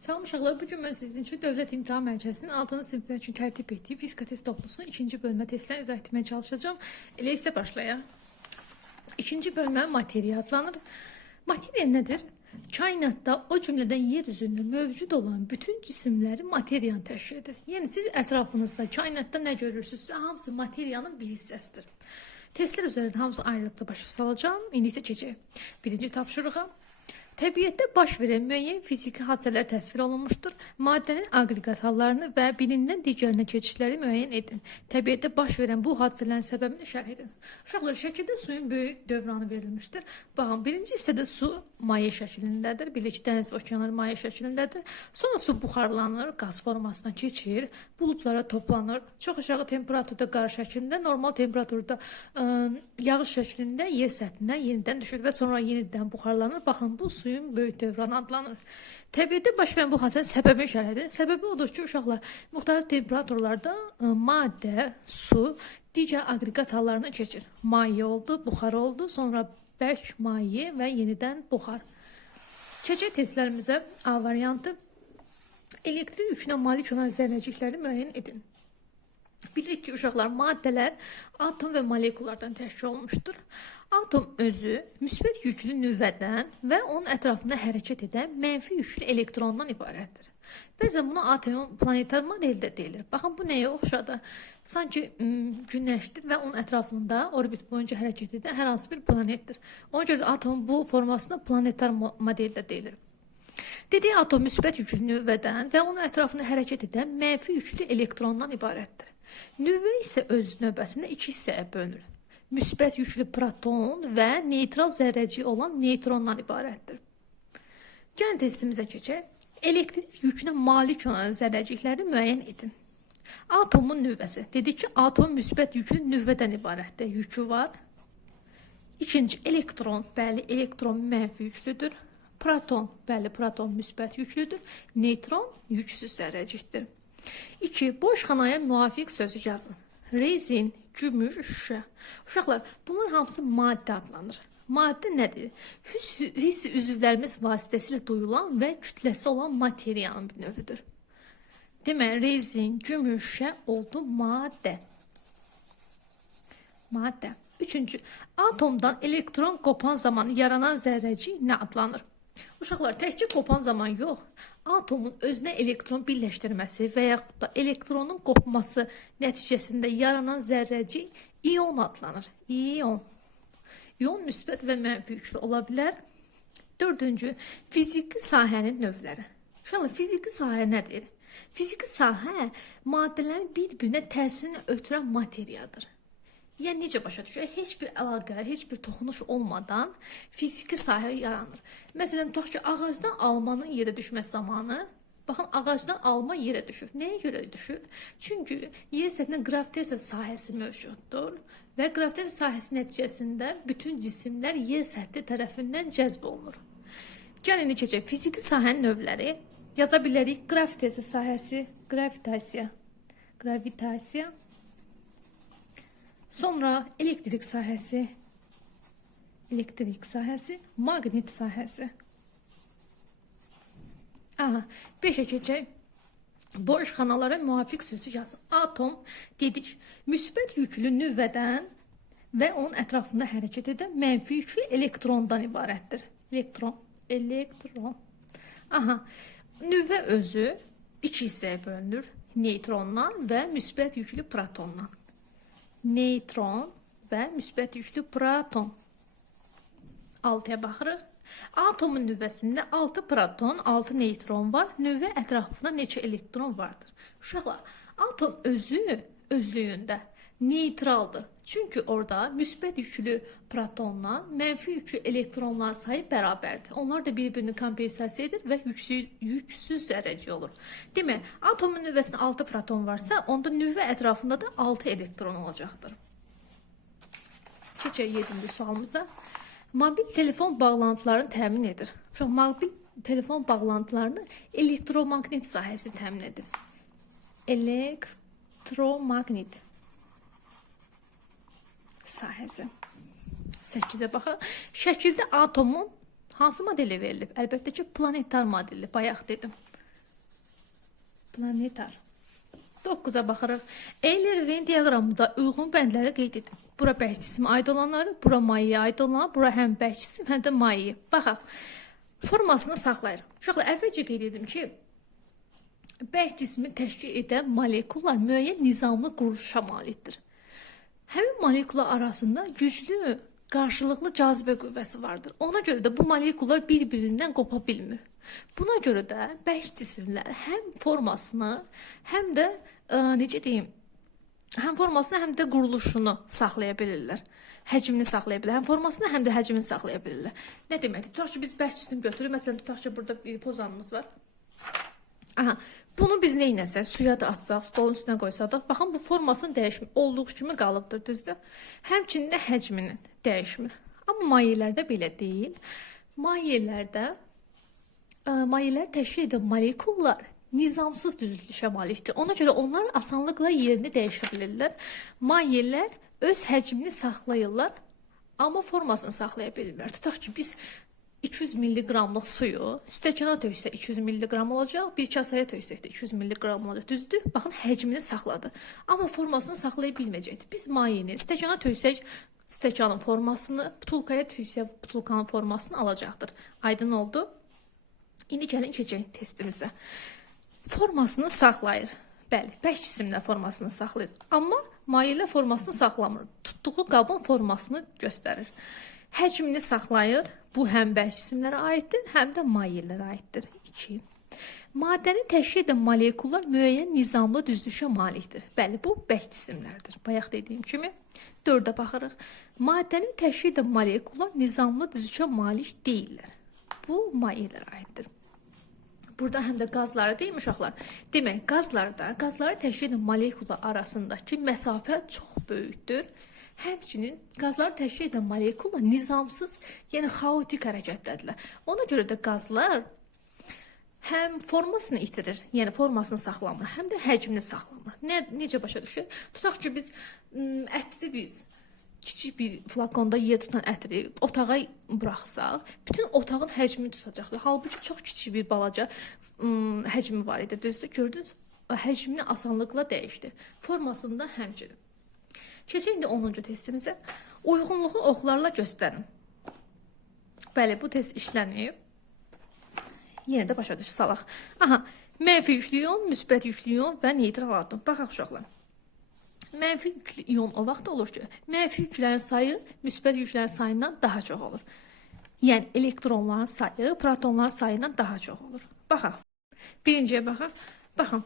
Salam uşaqlar, bu gün mən sizin üçün Dövlət İmtahan Mərkəzinin 6-cı siniflər üçün tərtib etdiyi fizika test toplusunun ikinci bölmə testlərini izah etməyə çalışacağım. Elə isə başlayaq. İkinci bölmə materiya adlanır. Materiya nədir? Kainatda o cümlədən yer üzündə mövcud olan bütün cisimləri materiyanı təşkil edir. Yəni siz ətrafınızda, kainatda nə görürsünüzsə, hamısı materiyanın bir hissəsidir. Testlər üzərində hamısı ayrılıqda başa salacağım. İndi isə keçək. Birinci tapşırığa. Təbiətdə baş verən müəyyən fiziki hadisələr təsvir olunmuşdur. Maddənin aqreqat hallarını və birindən digərinə keçişləri müəyyən edin. Təbiətdə baş verən bu hadisələrin səbəbini şərh edin. Uşaqlar, şəkildə suyun böyük dövranı verilmişdir. Baxın, birinci hissədə su maye şəklindədir. Birləşik dəniz və okeanlar maye şəklindədir. Sonra su buxarlanır, qaz formasına keçir, buludlara toplanır. Çox aşağı temperaturda qar şəklində, normal temperaturda ə, yağış şəklində yer səthinə yenidən düşür və sonra yenidən buxarlanır. Baxın, bu suyun böyük dövranı adlanır. Təbiətdə baş verən bu hadisənin səbəbini şərh edin. Səbəbi odur ki, uşaqlar müxtəlif temperaturlarda ə, maddə, su digər aqreqat hallarına keçir. Maye oldu, buxar oldu, sonra bərk maye və yenidən buxar. Keçək testlərimizə A variantı. Elektrik yükünə malik olan zərrəcikləri müəyyən edin. Bilirik ki, uşaqlar maddələr atom və molekullardan təşkil olunmuşdur. Atom özü müsbət yüklü nüvədən və onun ətrafında hərəkət edən mənfi yüklü elektrondan ibarətdir. Bəzən buna atom planetar model də deyilir. Baxın bu nəyə oxşadır? Sanki ım, günəşdir və onun ətrafında orbit boyunca hərəkət edən hər hansı bir planetdir. Ona görə də atom bu formasına planetar mo- model də deyilir. Dediyi atom müsbət yüklü nüvədən və onun ətrafında hərəkət edən mənfi yüklü elektrondan ibarətdir. Nüvə isə öz növbəsində iki hissəyə bölünür. Müsbət yüklü proton və neytral zərrəcik olan neytrondan ibarətdir. Gəlin testimizə keçək. Elektrik yükünə malik olan zərrəcikləri müəyyən edin. Atomun nüvəsi. Dedik ki, atom müsbət yüklü nüvədən ibarətdir. Yükü var. İkinci elektron, bəli, elektron mənfi yüklüdür. Proton, bəli, proton müsbət yüklüdür. Neytron yüksüz zərrəcikdir. 2. Boş xanaya müvafiq sözü yazın. Rezin, gümüş, şüşə. Uşaqlar, bunlar hamısı maddə adlanır. Maddə nədir? Hiss, hiss üzvlərimiz vasitəsilə duyulan və kütləsi olan materiyanın bir növüdür. Deməli, rezin, gümüş, şüşə oldu maddə. Maddə. Üçüncü, atomdan elektron qopan zaman yaranan zərrəcik nə adlanır? Uşaqlar, təkcə qopan zaman yox, atomun özünə elektron birləşdirməsi və yaxud da elektronun qopması nəticəsində yaranan zərrəcik ion adlanır. İon. İon müsbət və mənfi yüklü ola bilər. Dördüncü, fiziki sahənin növləri. Uşaqlar, fiziki sahə nədir? Fiziki sahə maddələrin bir-birinə təsirini ötürən materiyadır. Yəni necə başa düşək? Heç bir əlaqə, heç bir toxunuş olmadan fiziki sahə yaranır. Məsələn, tutaq ki, ağacdan almanın yerə düşmə zamanı Baxın, ağacdan alma yerə düşür. Nəyə görə düşür? Çünki yer səthində qravitasiya sahəsi mövcuddur və qravitasiya sahəsi nəticəsində bütün cisimlər yer səthi tərəfindən cəzb olunur. Gəlin indi keçək fiziki sahənin növləri. Yaza bilərik qravitasiya sahəsi, gravitasiya, gravitasiya. Sonra elektrik sahəsi, elektrik sahəsi, maqnit sahəsi. Aha, 5'e keçək. Boş xanalara müvafiq sözü yazın. Atom dedik, müsbət yüklü nüvədən və onun ətrafında hərəkət edən mənfi yüklü elektrondan ibarətdir. Elektron, elektron. Aha, nüvə özü iki hissəyə bölünür. Neytrondan və müsbət yüklü protondan. Neytron və müsbət yüklü proton. 6-ya baxırıq. Atomun nüvəsində 6 proton, 6 neytron var. Nüvə ətrafında neçə elektron vardır? Uşaqlar, atom özü özlüyündə neytraldır. Çünki orada müsbət yüklü protonla mənfi yüklü elektronların sayı bərabərdir. Onlar da bir-birini kompensasiya edir və yüksüz, yüksüz zərrəcik olur. Demək, atomun nüvəsində 6 proton varsa, onda nüvə ətrafında da 6 elektron olacaqdır. Keçək 7-ci sualımıza. Mobil telefon bağlantılarını təmin edir. Uşaq mobil telefon bağlantılarını elektromaqnit sahəsi təmin edir. Elektromaqnit sahəsi. 8-ə baxaq. Şəkildə atomun hansı modeli verilib? Əlbəttə ki, planetar modeli. Bayaq dedim. Planetar. 9-a baxırıq. Euler Venn diaqramında uyğun bəndləri qeyd edin. Bura bərk cisimə aid olanları, bura mayeyə aid olanlar, bura həm bərk həm də mayeyə. Baxaq. Formasını saxlayırıq. Uşaqlar, əvvəlcə qeyd edim ki, bərk cismi təşkil edən molekullar müəyyən nizamlı quruluşa malikdir. Həmin molekullar arasında güclü qarşılıqlı cazibə qüvvəsi vardır. Ona görə də bu molekullar bir-birindən qopa bilmir. Buna görə də bərk cisimlər həm formasını, həm də ə, necə deyim, həm formasını, həm də quruluşunu saxlaya bilirlər. Həcmini saxlaya bilirlər. Həm formasını, həm də həcmini saxlaya bilirlər. Nə deməkdir? Tutaq ki, biz bərk cisim götürürük. Məsələn, tutaq ki, burada bir pozanımız var. Aha, bunu biz neynəsək, suya da atsaq, stolun üstünə qoysaq da, baxın bu formasının dəyişmir. Olduğu kimi qalıbdır, düzdür? Həmçinin də həcminin dəyişmir. Amma mayelərdə belə deyil. Mayelərdə ə, mayelər təşkil edən molekullar nizamsız düzülüşə malikdir. Ona görə onlar asanlıqla yerini dəyişə bilirlər. Öz həcmini saxlayırlar, amma formasını saxlaya bilmirlər. Tutaq ki, biz 200 milliqramlıq suyu stəkana töksək 200 milliqram olacaq, bir kasaya töksək də 200 milliqram olacaq. Düzdür? Baxın, həcmini saxladı. Amma formasını saxlaya bilməyəcəkdi. Biz mayeni stəkana töksək stəkanın formasını, butulkaya töksək butulkanın formasını alacaqdır. Aydın oldu? İndi gəlin keçək testimizə. Formasını saxlayır. Bəli, bərk cisimlə formasını saxlayır. Amma mayelə formasını saxlamır. Tutduğu qabın formasını göstərir. Həcmini saxlayır. Bu həm bərk cisimlərə aiddir, həm də mayelərə aiddir. 2. Maddəni təşkil edən molekullar müəyyən nizamlı düzlüşə malikdir. Bəli, bu bərk cisimlərdir. Bayaq dediyim kimi 4-ə baxırıq. Maddəni təşkil edən molekullar nizamlı düzlüşə malik deyillər. Bu mayelərə aiddir. Burada həm də qazları deyim uşaqlar. Demək, qazlarda, qazları təşkil edən molekullar arasındakı məsafə çox böyükdür. Həmçinin qazları təşkil edən molekullar nizamsız, yəni xaotik hərəkətdədirlər. Ona görə də qazlar həm formasını itirir, yəni formasını saxlamır, həm də həcmini saxlamır. Nə necə başa düşür? Tutaq ki, biz ım, ətli biz kiçik bir flakonda yer tutan ətri otağa buraxsaq, bütün otağın həcmini tutacaqdır. Halbuki çox kiçik bir balaca ım, həcmi var idi. Düzdür? Gördünüz? Həcmini asanlıqla dəyişdi. Formasında həmçinin. Keçək indi 10-cu testimizə. Uyğunluğu oxlarla göstərin. Bəli, bu test işlənib. Yenə də başa düş salaq. Aha, mənfi yüklü ion, müsbət yüklü ion və neytral atom. Baxaq uşaqlar. Mənfi yüklü ion o vaxt olur ki, mənfi yüklərin sayı müsbət yüklərin sayından daha çox olur. Yəni elektronların sayı protonların sayından daha çox olur. Baxaq. Birinciyə baxaq. Baxın.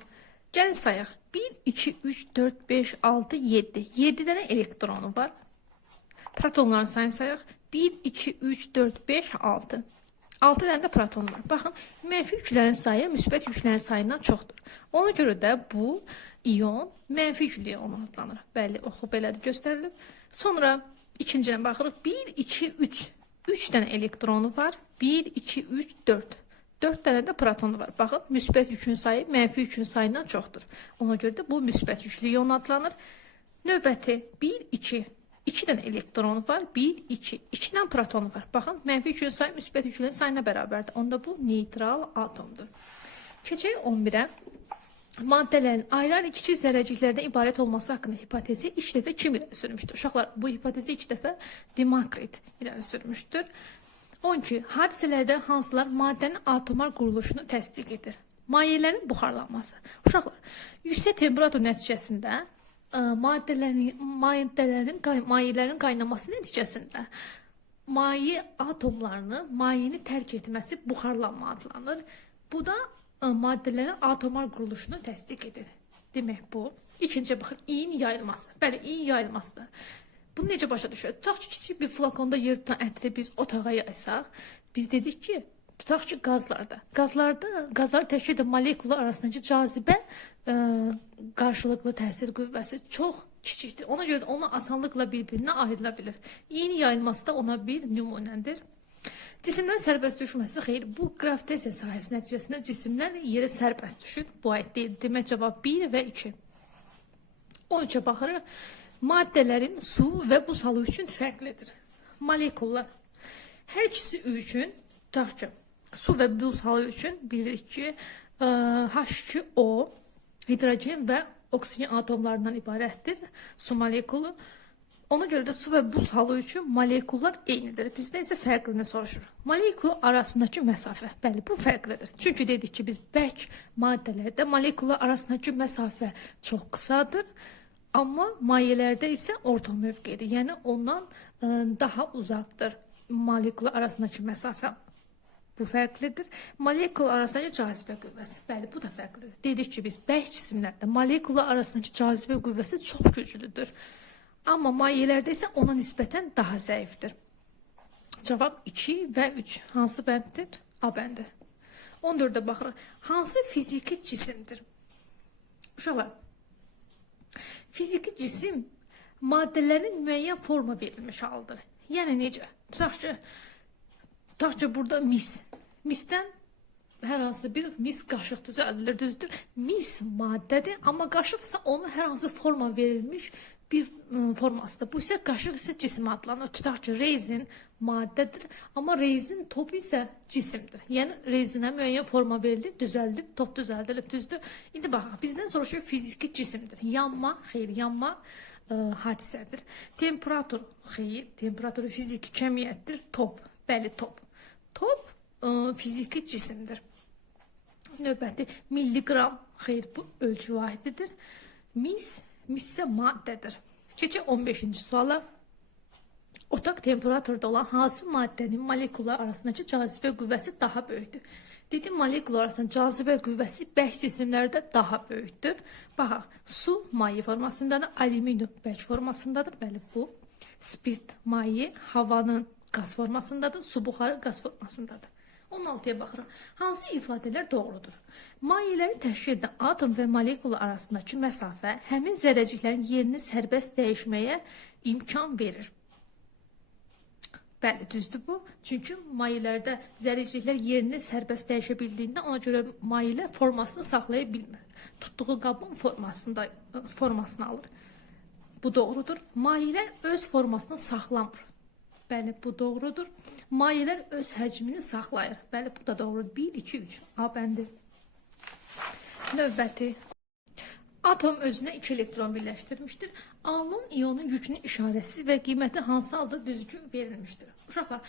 Gəlin sayaq. 1 2 3 4 5 6 7. 7 dənə elektronu var. Protonların sayını sayaq. 1 2 3 4 5 6. 6 dənə də proton var. Baxın, mənfi yüklərin sayı müsbət yüklərin sayından çoxdur. Ona görə də bu ion mənfi yüklü ion adlanır. Bəli, oxu belədir göstərilib. Sonra ikincidən baxırıq. 1 2 3. 3 dənə elektronu var. 1 2 3 4. 4 dənə də protonu var. Baxın, müsbət yükün sayı mənfi yükün sayından çoxdur. Ona görə də bu müsbət yüklü ion adlanır. Növbəti 1 2 2 dənə elektronu var. 1 2 2 dənə protonu var. Baxın, mənfi yükün sayı müsbət yükün sayına bərabərdir. Onda bu neytral atomdur. Keçək 11-ə. Maddələrin ayrı-ayrı kiçik zərrəciklərdən ibarət olması haqqında hipotezi ilk dəfə kim irəli sürmüşdür? Uşaqlar, bu hipotezi ilk dəfə Demokrit irəli sürmüşdür. 12. Hadisələrdən hansılar maddənin atomar quruluşunu təsdiq edir? Mayələrin buxarlanması. Uşaqlar, yüksək temperatur nəticəsində ə, maddələrin maddələrin qay, mayələrin qaynaması nəticəsində maye atomlarını mayeni tərk etməsi buxarlanma adlanır. Bu da ə, maddələrin atomar quruluşunu təsdiq edir. Demək bu. İkinci baxın, iyin yayılması. Bəli, iyin yayılmasıdır. Bunu necə başa düşürük? Tutaq ki, kiçik bir flakonda yer tutan ətri biz otağa yaysaq, biz dedik ki, tutaq ki, qazlarda. Qazlarda, qazları təşkil edən molekullar arasındakı cazibə ə, qarşılıqlı təsir qüvvəsi çox kiçikdir. Ona görə onu asanlıqla bir-birinə ayrıla bilir. Yeni yayılması da ona bir nümunədir. Cisimlərin sərbəst düşməsi xeyr, bu qravitasiya sahəsi nəticəsində cisimlər yerə sərbəst düşür. Bu aid deyil. Demək cavab 1 və 2. 13-ə baxırıq. Maddələrin su və buz halı üçün fərqlidir. Molekullar hər ikisi üçün tutaq ki, Su və buz halı üçün bilirik ki, ə, H2O hidrogen və oksigen atomlarından ibarətdir su molekulu. Ona görə də su və buz halı üçün molekullar eynidir. Bizdə isə fərqini soruşur. Molekul arasındakı məsafə. Bəli, bu fərqlidir. Çünki dedik ki, biz bərk maddələrdə molekullar arasındakı məsafə çox qısadır. Amma mayelərdə isə orta mövqedir. Yəni ondan ə, daha uzaqdır molekullar arasındakı məsafə. Bu fərqlidir. Molekul arasındakı cazibə qüvvəsi. Bəli, bu da fərqlidir. Dedik ki, biz bərk cisimlərdə molekullar arasındakı cazibə qüvvəsi çox güclüdür. Amma mayelərdə isə ona nisbətən daha zəifdir. Cavab 2 və 3. Hansı bənddir? A bəndi. 14-də baxırıq. Hansı fiziki cisimdir? Uşaqlar, fiziki cisim maddələrin müəyyən forma verilmiş halıdır. Yəni necə? Tutaq ki, tutaq ki burada mis. Misdən hər hansı bir mis qaşıq düzəldilir, düzdür? Mis maddədir, amma qaşıq isə onun hər hansı forma verilmiş bir ım, formasıdır. Bu isə qaşıq isə cisim adlanır. Tutaq ki, rezin maddədir, amma rezin topu isə cisimdir. Yəni rezinə müəyyən forma verilib, düzəldib, top düzəldilib, düzdür? İndi baxaq, bizdən soruşur fiziki cisimdir. Yanma, xeyr, yanma ə, hadisədir. Temperatur, xeyr, temperaturu fiziki cəmiyyətdir. Top, bəli, top. Top ə, fiziki cisimdir. Növbəti milliqram, xeyr, bu ölçü vahididir. Mis, mis isə maddədir. Keçək 15-ci suala. Otaq temperaturda olan hansı maddənin molekullar arasındakı cazibə qüvvəsi daha böyükdür? Dedim molekullar arasında cazibə qüvvəsi bərk cisimlərdə daha böyükdür. Baxaq, su maye formasındadır, alüminium bərk formasındadır. Bəli, bu spirt maye havanın qaz formasındadır, su buxarı qaz formasındadır. 16-ya baxırıq. Hansı ifadələr doğrudur? Mayələrin təşkil edən atom və molekula arasındakı məsafə həmin zərrəciklərin yerini sərbəst dəyişməyə imkan verir. Bəli, düzdür bu. Çünki mayelərdə zərrəciklər yerini sərbəst dəyişə bildiyindən ona görə mayelər formasını saxlaya bilmir. Tutduğu qabın formasında formasını alır. Bu doğrudur. Mayelər öz formasını saxlamır. Bəli, bu doğrudur. Mayelər öz həcmini saxlayır. Bəli, bu da doğrudur. 1 2 3. A bəndi. Növbəti Atom özünə 2 elektron birləşdirmişdir. Alınan iyonun yükünün işarəsi və qiyməti hansı halda düzgün verilmişdir? Uşaqlar,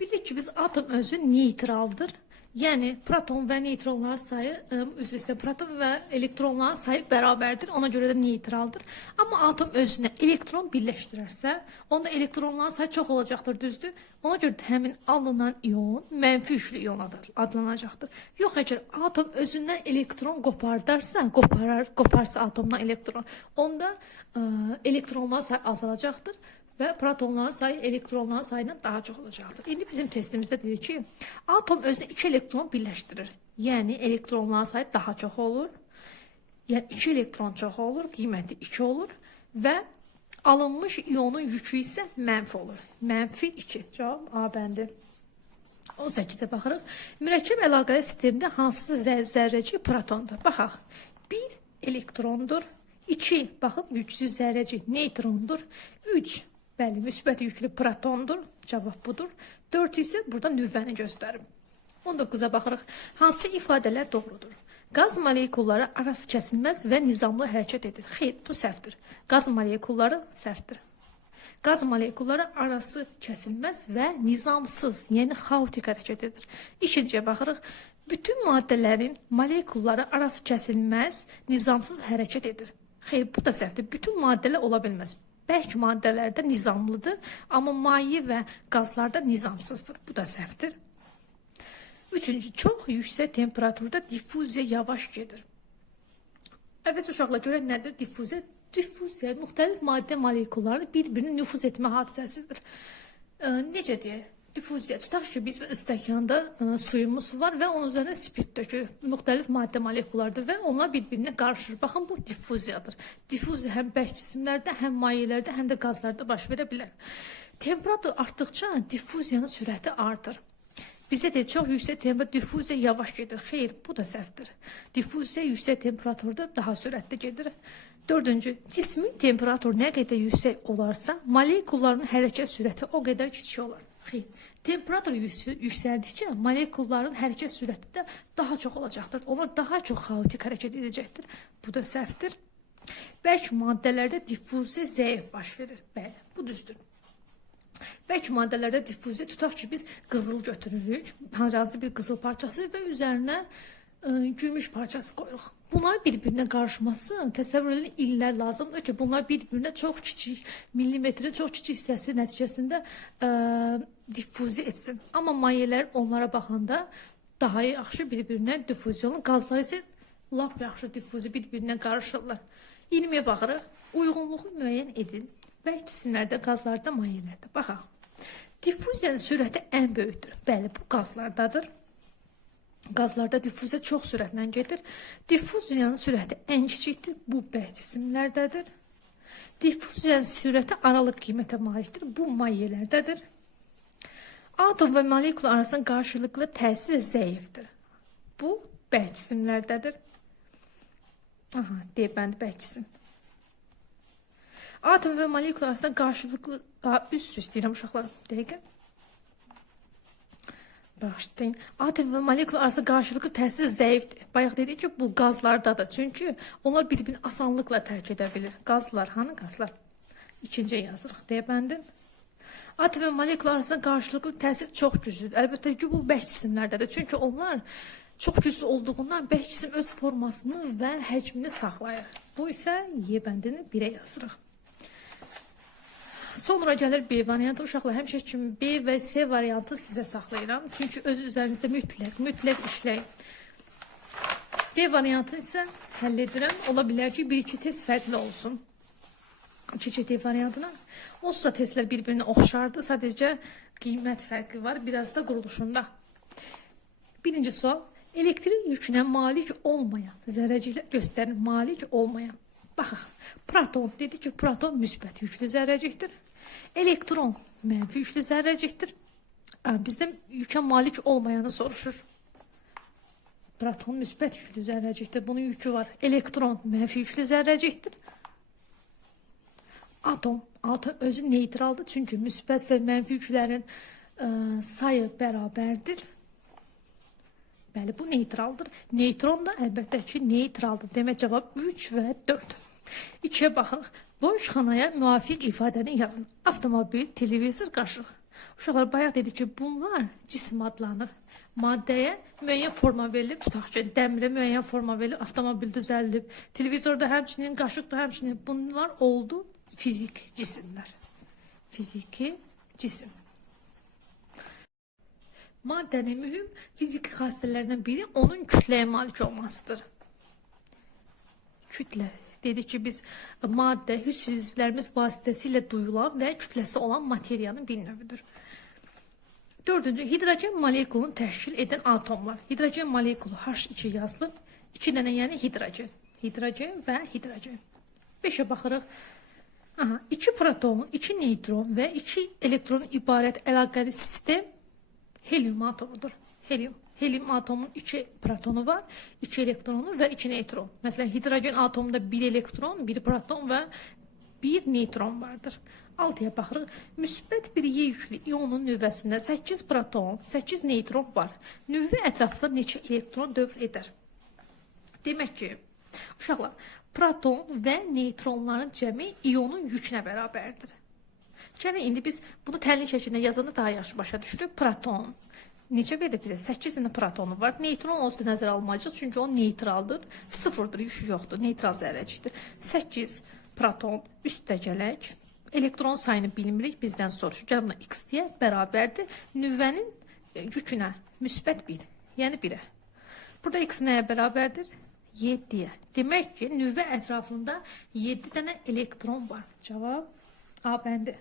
bildik ki, biz atom özü neytraldır. Yəni proton və neytronların sayı, ə, üzr istəyirəm, proton və elektronların sayı bərabərdir. Ona görə də neytraldır. Amma atom özünə elektron birləşdirərsə, onda elektronların sayı çox olacaqdır, düzdür? Ona görə də həmin alınan ion mənfi yüklü ion adlanacaqdır. Yox, əgər atom özündən elektron qopardarsa, qoparar, qoparsa atomdan elektron, onda ə, elektronların sayı azalacaqdır və protonların sayı elektronların sayından daha çox olacaqdır. İndi bizim testimizdə deyir ki, atom özünə 2 elektron birləşdirir. Yəni elektronların sayı daha çox olur. Yəni 2 elektron çox olur, qiyməti 2 olur və alınmış iyonun yükü isə mənfi olur. Mənfi 2. Cavab A bəndi. 18-ə baxırıq. Mürəkkəb əlaqəli sistemdə hansı zərrə- zərrəcik protondur? Baxaq. 1 elektrondur. 2 baxın yüksüz zərrəcik neytrondur. 3 bəli müsbət yüklü protondur. Cavab budur. 4 isə burada nüvvəni göstərir. 19-a baxırıq. Hansı ifadələr doğrudur? Qaz molekulları arası kəsilməz və nizamlı hərəkət edir. Xeyr, bu səhvdir. Qaz molekulları səhvdir. Qaz molekulları arası kəsilməz və nizamsız, yəni xaotik hərəkət edir. İkinciyə baxırıq. Bütün maddələrin molekulları arası kəsilməz, nizamsız hərəkət edir. Xeyr, bu da səhvdir. Bütün maddələr ola bilməz. Bərk maddələrdə nizamlıdır, amma maye və qazlarda nizamsızdır. Bu da səhvdir. Üçüncü, çox yüksək temperaturda diffuziya yavaş gedir. Evet uşaqlar görək nədir diffuziya? Diffuziya müxtəlif maddə molekullarını bir-birinə nüfuz etmə hadisəsidir. Ə, necə deyək? Diffuziya tutaq ki, biz stəkanda ə, suyumuz var və onun üzərinə spirt tökürük. Müxtəlif maddə molekullardır və onlar bir-birinə qarışır. Baxın bu diffuziyadır. Diffuziya həm bərk cisimlərdə, həm mayelərdə, həm də qazlarda baş verə bilər. Temperatur artdıqca diffuziyanın sürəti artır. Bizə də çox yüksək temperaturda diffuziya yavaş gedir. Xeyr, bu da səhvdir. Diffuziya yüksək temperaturda daha sürətli gedir. Dördüncü, cismin temperaturu nə qədər yüksək olarsa, molekulların hərəkət sürəti o qədər kiçik olur. Xeyr. Temperatur yüksəldikcə molekulların hərəkət sürəti də daha çox olacaqdır. Onlar daha çox xaotik hərəkət edəcəkdir. Bu da səhvdir. Bərk maddələrdə diffuziya zəif baş verir. Bəli, bu düzdür. Bəlkə maddələrdə diffuziya tutaq ki, biz qızıl götürürük, hansı bir qızıl parçası və üzərinə ə, gümüş parçası qoyuruq. Bunlar bir-birinə qarışması təsəvvür edin illər lazımdır ki, bunlar bir-birinə çox kiçik, millimetrin çox kiçik hissəsi nəticəsində ə, diffuziya etsin. Amma mayelər onlara baxanda daha yaxşı bir-birinə diffuziyanı, qazlar isə lap yaxşı diffuziya bir-birinə qarışırlar. 20-yə baxırıq. Uyğunluğu müəyyən edin. Bərk cisimlərdə, qazlarda, mayelərdə. Baxaq. Diffuziyanın sürəti ən böyükdür. Bəli, bu qazlardadır. Qazlarda diffuziya çox sürətlə gedir. Diffuziyanın sürəti ən kiçikdir. Bu bərk cisimlərdədir. Diffuziyanın sürəti aralıq qiymətə malikdir. Bu mayelərdədir. Atom və molekul arasında qarşılıqlı təsir zəifdir. Bu bərk cisimlərdədir. Aha, D bənd bərk cisim. Atom və molekul arasında qarşılıqlı Aa, üst istəyirəm uşaqlar. Dəqiqə. Bağışlayın. Atom və molekul arasında qarşılıqlı təsir zəifdir. Bayaq dedik ki, bu qazlardadır. Çünki onlar bir-birini asanlıqla tərk edə bilir. Qazlar, hanı qazlar? İkinciyə yazırıq deyə bəndin. Atom və molekul arasında qarşılıqlı təsir çox güclüdür. Əlbəttə ki, bu bərk cisimlərdədir. Çünki onlar çox güclü olduğundan bərk cisim öz formasını və həcmini saxlayır. Bu isə Y bəndini 1-ə yazırıq. Sonra gəlir B variantı. Uşaqlar həmişə kimi B və C variantı sizə saxlayıram. Çünki öz üzərinizdə mütləq, mütləq işləyin. D variantı isə həll edirəm. Ola bilər ki, 1-2 test fərqli olsun. 2 D variantına. Onsuz da testlər bir-birinə oxşardır. Sadəcə qiymət fərqi var, biraz da quruluşunda. Birinci sual. Elektrik yükünə malik olmayan zərrəciklər göstərin. Malik olmayan. Baxaq. Proton dedi ki, proton müsbət yüklü zərrəcikdir. Elektron mənfi yüklü zərrəcikdir. Ə, Bizdə yükə malik olmayanı soruşur. Proton müsbət yüklü zərrəcikdir. Bunun yükü var. Elektron mənfi yüklü zərrəcikdir. Atom, atom özü neytraldır çünki müsbət və mənfi yüklərin ə, sayı bərabərdir. Bəli, bu neytraldır. Neutron da əlbəttə ki, neytraldır. Demək cavab 3 və 4. 2-yə baxırıq. Boş xanaya müvafiq ifadəni yazın. Avtomobil, televizor, qaşıq. Uşaqlar bayaq dedi ki, bunlar cisim adlanır. Maddəyə müəyyən forma verilib, tutaq ki, dəmirə müəyyən forma verilib, avtomobil düzəldilib, televizorda həmçinin, qaşıq da həmçinin bunlar oldu fizik cisimlər. Fiziki cisim. Maddənin mühüm fiziki xassələrindən biri onun kütləyə malik olmasıdır. Kütlə. Dedik ki, biz maddə hiss üzvlərimiz vasitəsilə duyulan və kütləsi olan materiyanın bir növüdür. Dördüncü, hidrogen molekulunu təşkil edən atomlar. Hidrogen molekulu H2 yazılır. İki dənə, yəni hidrogen. Hidrogen və hidrogen. Beşə baxırıq. Aha, iki proton, iki neutron və iki elektron ibarət əlaqəli sistem helyum atomudur. Helyum. Helyum atomunun iki protonu var, iki elektronu və iki neutron. Məsələn, hidrogen atomunda bir elektron, bir proton və bir neutron vardır. Altıya baxırıq. Müsbət bir Y yüklü ionun nüvəsində 8 proton, 8 neutron var. Nüvə ətrafında neçə elektron dövr edər? Demək ki, uşaqlar, proton və neutronların cəmi ionun yükünə bərabərdir. Gəlin indi biz bunu tənli şəklində yazanda daha yaxşı başa düşürük. Proton neçə verir bizə? 8 dənə protonu var. Neutron onsuz da nəzərə alınmayacaq, çünki o neytraldır. Sıfırdır, yükü yoxdur. Neytral zərrəcikdir. 8 proton üstdə gələk. Elektron sayını bilmirik, bizdən soruşur. Gəl buna x deyə bərabərdir. Nüvənin e, yükünə müsbət 1, yəni 1-ə. Burada x nəyə bərabərdir? 7-yə. Demək ki, nüvə ətrafında 7 dənə elektron var. Cavab A bəndi.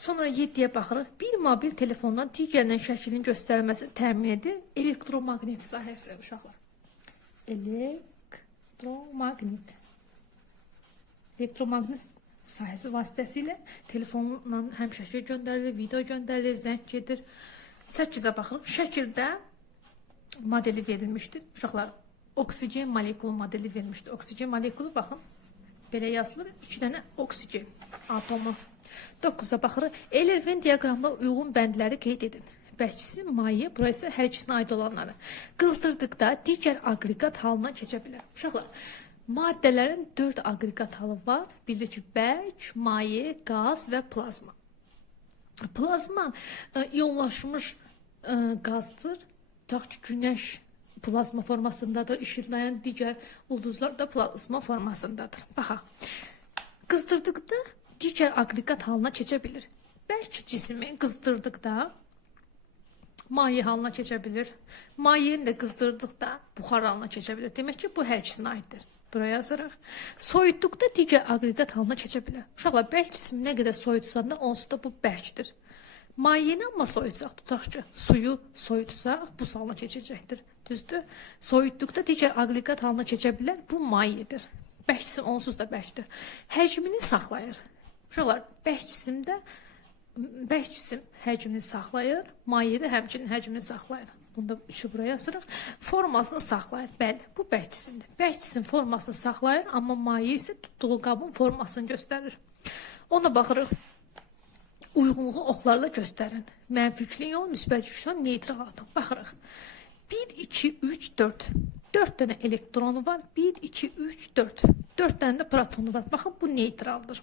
Sonra 7-yə baxırıq. Bir mobil telefondan digərindən şəklinin göstərilməsi təmin edir elektromaqnet sahəsi uşaqlar. Elektromaqnet. Elektromaqnet sahəsi vasitəsilə telefonla həm şəkil göndərilir, video göndərilir, zəng gedir. 8-ə baxırıq. Şəkildə modeli verilmişdir. Uşaqlar, oksigen molekulu modeli verilmişdir. Oksigen molekulu baxın. Belə yazılır. 2 dənə oksigen atomu. 9-a baxırıq. Eyler-Venn diaqramına uyğun bəndləri qeyd edin. Bəhçisi, maye, bura isə hər ikisinə aid olanları. Qızdırdıqda digər aqreqat halına keçə bilər. Uşaqlar, maddələrin 4 aqreqat halı var. Bir də ki, bərk, maye, qaz və plazma. Plazma e, iyonlaşmış e, qazdır. Tutaq ki, günəş plazma formasındadır. İşıdlayan digər ulduzlar da plazma formasındadır. Baxaq. Qızdırdıqda digər aqreqat halına keçə. Bərk cismi qızdırdıqda maye halına keçə bilir. Mayeni də qızdırdıqda buxar halına keçə bilir. Demək ki, bu hər ikisinə aiddir. Buraya yazırıq. Soyutduqda digər aqreqat halına keçə bilər. Uşaqlar, bərk cismi nə qədər soyutsanda onsuz da bu bərkdir. Mayeni amma soyutsaq, tutaq ki, suyu soyutsaq, buz halına keçəcəkdir. Düzdür? Soyutduqda digər aqreqat halına keçə bilər. Bu mayedir. Bərk cisim onsuz da bərkdir. Həcmini saxlayır. Uşaqlar, bərk cisimdə bərk cisim həcmini saxlayır, maye də həmçinin həcmini saxlayır. Bunda üçü buraya yazırıq. Formasını saxlayır. Bəli, bu bərk cisimdir. Bərk cisim formasını saxlayır, amma maye isə tutduğu qabın formasını göstərir. Ona baxırıq. Uyğunluğu oxlarla göstərin. Mənfi yüklü ion, müsbət yüklü ion, neytral atom. Baxırıq. 1, 2, 3, 4. 4 dənə elektronu var. 1, 2, 3, 4. 4 dənə də protonu var. Baxın, bu neytraldır.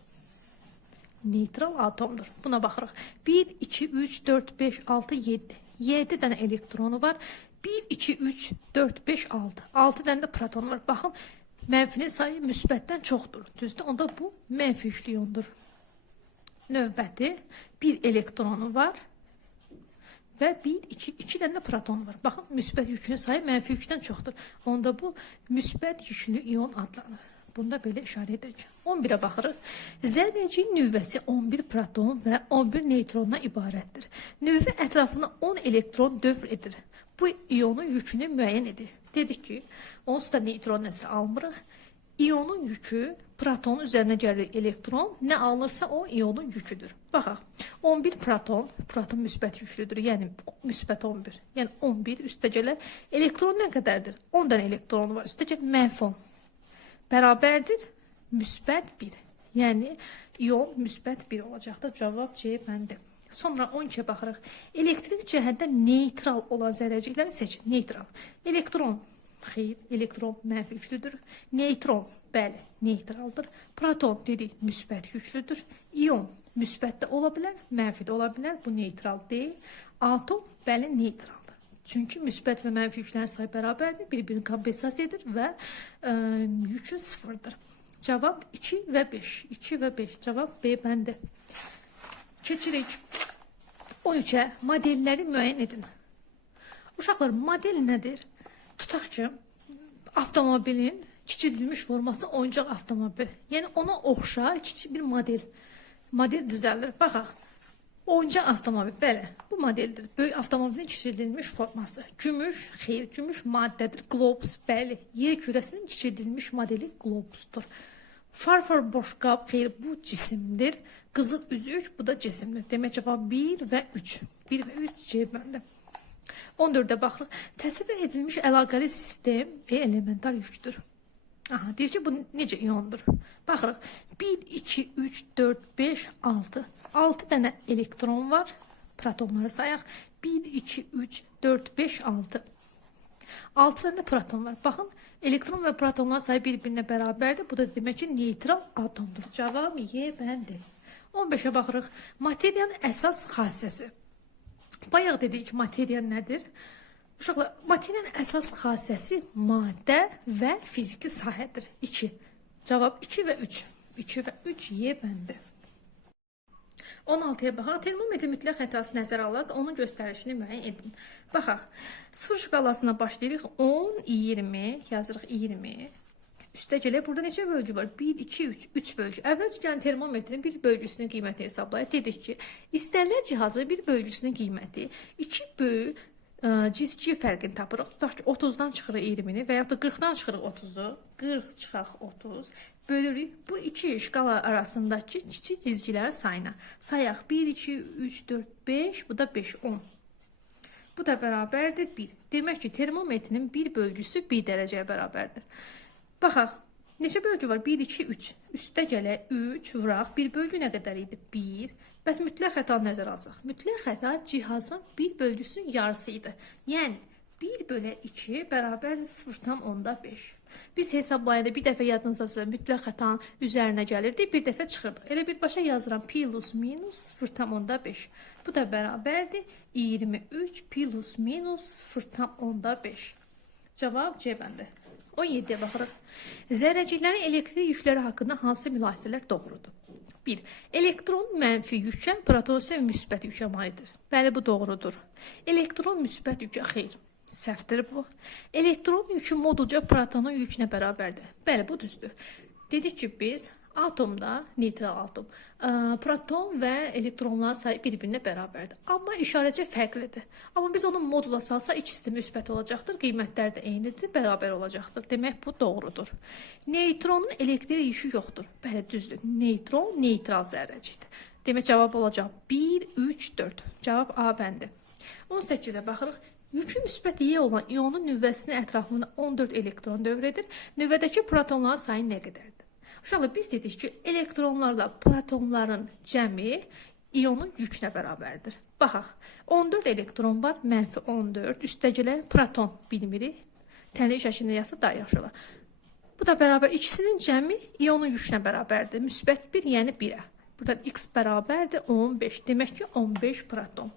Neytral atomdur. Buna baxırıq. 1, 2, 3, 4, 5, 6, 7. 7 dənə elektronu var. 1, 2, 3, 4, 5, 6. 6 dənə də protonu var. Baxın, mənfinin sayı müsbətdən çoxdur. Düzdür? Onda bu mənfi yüklü iondur. Növbəti bir elektronu var və 1, 2, 2 dənə də proton var. Baxın, müsbət yükünün sayı mənfi yükdən çoxdur. Onda bu müsbət yüklü ion adlanır. Bunda belə işarə edək. 11-ə baxırıq. Zərrəciyin nüvəsi 11 proton və 11 neutrondan ibarətdir. Nüvə ətrafına 10 elektron dövr edir. Bu ionun yükünü müəyyən edir. Dedik ki, onsuz da neutron nəzərə almırıq. İyonun yükü protonun üzərinə gəlir elektron. Nə alınırsa o iyonun yüküdür. Baxaq. 11 proton, proton müsbət yüklüdür. Yəni müsbət 11. Yəni 11 üstə gələ elektron nə qədərdir? 10 dənə elektronu var. Üstə gəl mənfi 10. Bərabərdir müsbət 1. Yəni ion müsbət 1 olacaqdır. Cavab C bəndi. Sonra 12-yə baxırıq. Elektrik cəhətdən neytral olan zərrəcikləri seçin. Neytral. Elektron Xeyr, elektron mənfi yüklüdür. Neytron, bəli, neytraldır. Proton dedik, müsbət yüklüdür. İon müsbət də ola bilər, mənfi də ola bilər. Bu neytral deyil. Atom, bəli, neytraldır. Çünki müsbət və mənfi yüklərin sayı bərabərdir, bir-birini kompensasiya edir və ə, yükü sıfırdır. Cavab 2 və 5. 2 və 5. Cavab B bəndə. Keçirik 13-ə. Modelləri müəyyən edin. Uşaqlar, model nədir? Tutaq ki, avtomobilin kiçildilmiş forması oyuncaq avtomobil. Yəni ona oxşar kiçik bir model. Model düzəldir. Baxaq. Oyuncaq avtomobil, bəli, bu modeldir. Böyük avtomobilin kiçildilmiş forması. Gümüş, xeyr, gümüş maddədir. Globus, bəli, yer kürəsinin kiçildilmiş modeli globusdur. Farfor boşqab, xeyr, bu cisimdir. Qızıl üzük, bu da cisimdir. Demək cavab 1 və 3. 1 və 3 C bəndə. 14-də baxırıq. Təsvir edilmiş əlaqəli sistem və elementar yükdür. Aha, deyir ki, bu necə iondur? Baxırıq. 1, 2, 3, 4, 5, 6. 6 dənə elektron var. Protonları sayaq. 1, 2, 3, 4, 5, 6. 6 dənə də proton var. Baxın, elektron və protonlar sayı bir-birinə bərabərdir. Bu da demək ki, neytral atomdur. Cavab Y bəndi. 15-ə baxırıq. Materiyanın əsas xassəsi. Bayaq dedik materiya nədir? Uşaqlar, materiyanın əsas xassəsi maddə və fiziki sahədir. 2. Cavab 2 və 3. 2 və 3 Y bəndi. 16-ya baxaq. Termometr mütləq xətası nəzərə alaraq onun göstərişini müəyyən edin. Baxaq. 0 şkalasına başlayırıq. 10, 20, yazırıq 20. Üstə gələ burada neçə bölgü var? 1, 2, 3, 3 bölgü. Əvvəlcə gəlin termometrin bir bölgüsünün qiyməti hesablayaq. Dedik ki, istənilən cihazın bir bölgüsünün qiyməti 2 böyük ə, cizgi fərqini tapırıq. Tutaq ki, 30-dan çıxırıq 20-ni və yaxud da 40-dan çıxırıq 30-u. 40 çıxaq 30 bölürük bu iki şkala arasındakı kiçik cizgilərin sayına. Sayaq 1, 2, 3, 4, 5, bu da 5, 10. Bu da bərabərdir 1. Demək ki, termometrin bir bölgüsü 1 dərəcəyə bərabərdir. Baxaq. Neçə bölgü var? 1, 2, 3. Üstə gələ 3 vuraq. Bir bölgü nə qədər idi? 1. Bəs mütləq xəta nəzərə alsaq. Mütləq xəta cihazın bir bölgüsünün yarısı idi. Yəni 1 bölü 2 bərabərdir 0,5. Biz hesablayanda bir dəfə yadınızdasə mütləq xətanın üzərinə gəlirdi, bir dəfə çıxırdı. Elə birbaşa yazıram plus minus 0,5. Bu da bərabərdir 23 plus minus 0,5. Cavab C bəndə. 17-yə baxırıq. Zərrəciklərin elektrik yükləri haqqında hansı mülahizələr doğrudur? 1. Elektron mənfi yükə, proton isə müsbət yükə malikdir. Bəli, bu doğrudur. Elektron müsbət yükə xeyr. Səhvdir bu. Elektron yükü modulca protonun yükünə bərabərdir. Bəli, bu düzdür. Dedik ki, biz atomda neytral atom, ə, proton və elektronların sayı bir-birinə bərabərdir. Amma işarəcə fərqlidir. Amma biz onu modula salsa ikisi də müsbət olacaqdır, qiymətlər də eynidir, bərabər olacaqdır. Demək bu doğrudur. Neytronun elektrik yükü yoxdur. Bəli, düzdür. Neytron neytral zərrəcikdir. Demək cavab olacaq 1 3 4. Cavab A bəndi. 18-ə baxırıq. Yükü müsbət Y olan ionun nüvvəsinin ətrafında 14 elektron dövr edir. Nüvvədəki protonların sayı nə qədərdir? Uşaqlar biz dedik ki, elektronlarla protonların cəmi ionun yükünə bərabərdir. Baxaq. 14 elektron var, mənfi 14. Üstdəkilə proton bilmirik. Tənlik şəklində yazsa daha yaxşı olar. Bu da bərabər ikisinin cəmi ionun yükünə bərabərdir. Müsbət 1, yəni 1-ə. Burada x bərabərdir 15. Demək ki, 15 proton.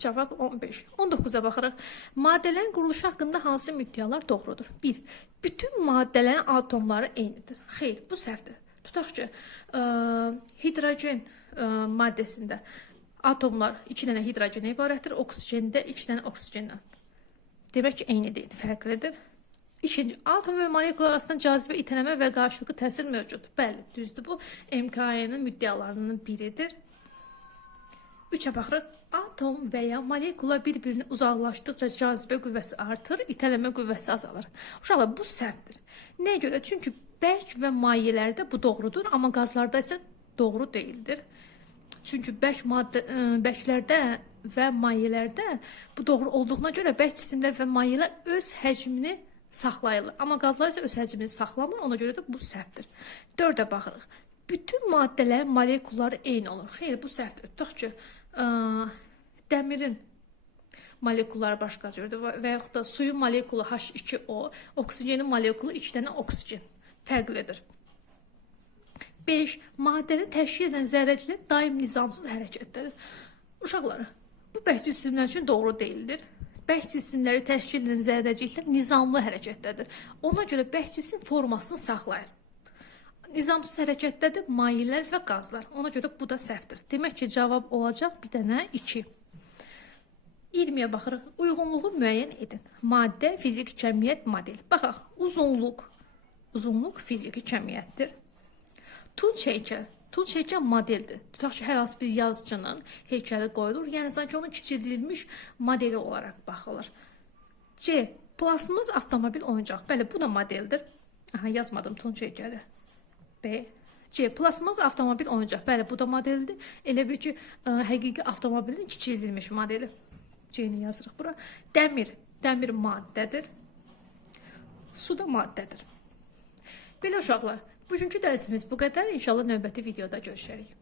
Cavab 15. 19-a baxırıq. Maddələrin quruluşu haqqında hansı müddəalar doğrudur? 1. Bütün maddələrin atomları eynidir. Xeyr, bu səhvdir. Tutaq ki, ə, hidrogen ə, maddəsində atomlar 2 dənə hidrogenə ibarətdir, oksigendə 2 dənə oksigendən. Demək ki, eyni fərqlidir. İkinci, atom və molekul arasında cazibə, itələmə və qarşılıqlı təsir mövcud. Bəli, düzdür bu. Müddəalarının biridir. 3-ə baxırıq. Atom və ya molekula bir-birini uzaqlaşdıqca cazibə qüvvəsi artır, itələmə qüvvəsi azalır. Uşaqlar bu səhvdir. Nəyə görə? Çünki bərk və mayelərdə bu doğrudur, amma qazlarda isə doğru deyildir. Çünki bərk maddə ə, bərklərdə və mayelərdə bu doğru olduğuna görə bərk cisimlər və mayelər öz həcmini saxlayırlar. Amma qazlar isə öz həcmini saxlamır, ona görə də bu səhvdir. 4-ə baxırıq. Bütün maddələrin molekulları eyni olur. Xeyr, bu səhvdir. Tutaq ki, dəmirin molekulları başqa cürdür və yaxud da suyun molekulu H2O, oksigenin molekulu 2 dənə oksigen fərqlidir. 5. Maddəni təşkil edən zərrəciklər daim nizamsız hərəkətdədir. Uşaqlar, bu bəhs cisimlər üçün doğru deyildir. Bəhs cisimləri təşkil edən zərrəciklər nizamlı hərəkətdədir. Ona görə bəhs cisim formasını saxlayır. Nizamsız hərəkətdədir mayelər və qazlar. Ona görə bu da səhvdir. Demək ki, cavab olacaq bir dənə 2. 20-yə baxırıq. Uyğunluğu müəyyən edin. Maddə, fiziki cəmiyyət, model. Baxaq, uzunluq. Uzunluq fiziki cəmiyyətdir. Tunç heykəl. Tunç heykəl modeldir. Tutaq ki, hər hansı bir yazıcının heykəli qoyulur. Yəni sanki onun kiçildilmiş modeli olaraq baxılır. C. Plasmaz avtomobil oyuncaq. Bəli, bu da modeldir. Aha, yazmadım Tunç heykəli. B. C. Plasmaz avtomobil oyuncaq. Bəli, bu da modeldir. Elə bir ki, ə, həqiqi avtomobilin kiçildilmiş modeli. C-ni yazırıq bura. Dəmir. Dəmir maddədir. Su da maddədir. Belə uşaqlar, bugünkü dərsimiz bu qədər. İnşallah növbəti videoda görüşərik.